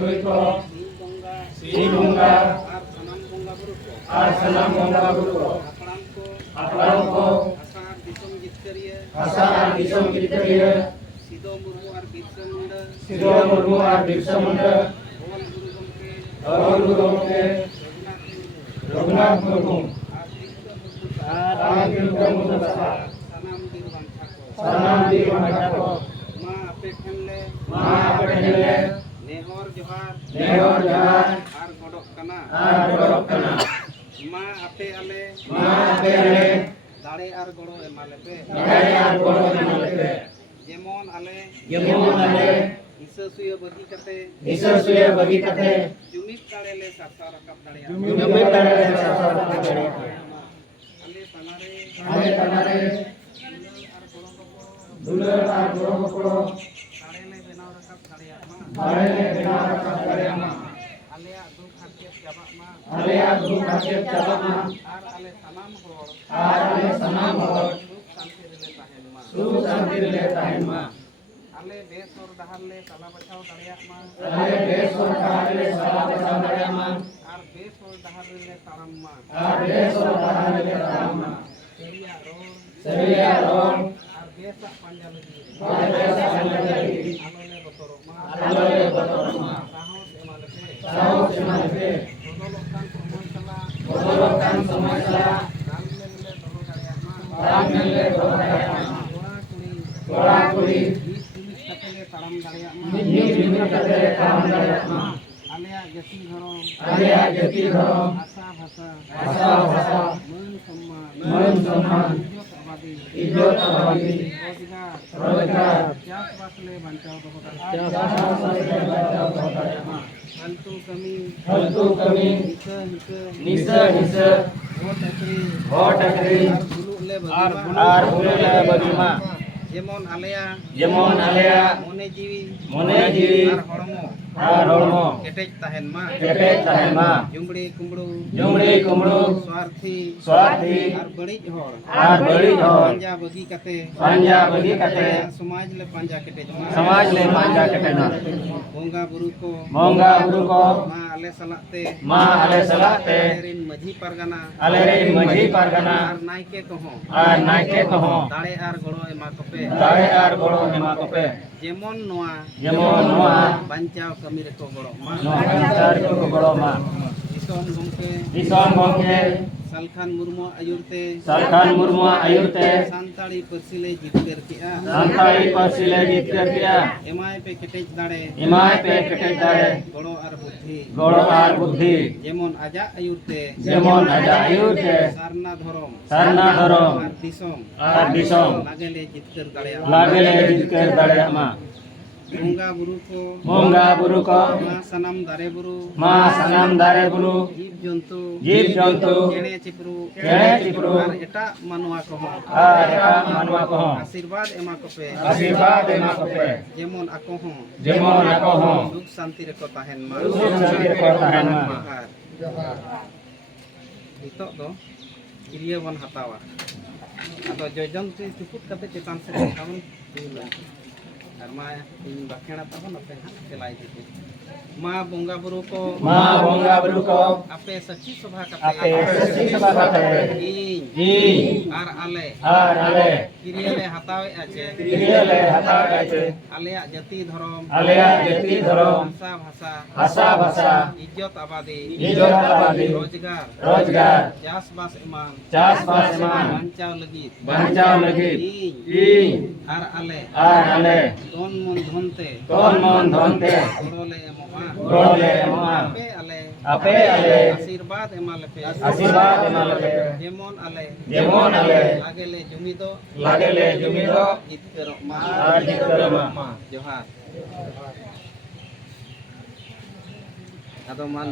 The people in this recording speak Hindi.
तुरुई को सिंह बंगा और सनम बंगा बुरु को अपराम को आशा और दिसम जितकरिया सिदो मुर्मू और बिरसा मुंडा और गुरु गमके रघुनाथ मुर्मू और तिलका मुर्मू सनाम दी बांटा को मां आपे ठेले नेहर जोहार और गडक कना मां आपे आले दाड़े और गड़ो एमालेपे जेमन आले हिस्सा सुया बगी कते जुमित दाड़े ले सासा रकब दाड़े आले तनारे दुलर और गोरो पकड़ो दाड़े ले बनाव रकब दाड़े मा आलेया दुख हाकियत जाबा मा और आले सनाम होर सुख शांति ले ताहेन मा आले बेस और डहार ले सला बचाव दाड़िया मा और बेस और डहार ले तारम मा सेरिया रोड और बेसा पंजा लगी आलोले बतरो मा साहस एमालेपे बदलोकान समय सला राम मिले दो दाड़िया मा कोड़ा कुड़ी तारम दाड़िया मा आलेया जति धरम आशा भाषा मन सम्मान इज्जत आबादी रोजगार चासबास ले बंचाव दो दाड़िया मा फालतू कमी निसा भोट अकरी और बुलु ले बगिमा जेमन आलेया मोने जीवी और हड़मो केटेज ताहेन मा जुमड़ी कुमड़ू स्वार्थी और बड़िज होर पंजा बगी कते समाज ले पंजा केटेज मा बोंगा बुरु को मा आले सलाते आलेरिन मझी परगना और नायके कहो दाड़े और गड़ो एमा कपे जेमन नोआ बंचाव कमी रे को गड़ो मा दिसोम गमके सालखान मुर्मू आयुरते सांताड़ी परसिले जितकर किया एमाय पे केटेज दाड़े गड़ो और बुद्धि जेमन आजा आयुरते सारना धरम और दिसोम लागेले जितकर दाड़िया मा मोंगा बुरु को मा सनम दारे बुरु जीव जंतु चेणे चिपरू और एटा मानवा को आशीर्वाद एमा कपे जेमन आको हो सुख शांति रे को ताहेन मा नितो दो क्रिया बन हतावा आदो जयजन से चुपुत कते चेतान से कामन दुला और मा इन बाखेड़ा तबन अपे चलाई दे मा बोंगा बुरु को आपे सच्ची सभा कते और आले क्रिया ले हतावे आचे आलेया जति धरम भाषा इज्जत आबादी रोजगार चासबास एमान बंचाव लगी और आले तन मन धनते गड़ोले एमोआ आपे आले आशीर्वाद एमालेपे जेमन आले लागेले जुमिदो जितकरो मा जोहार आदो मा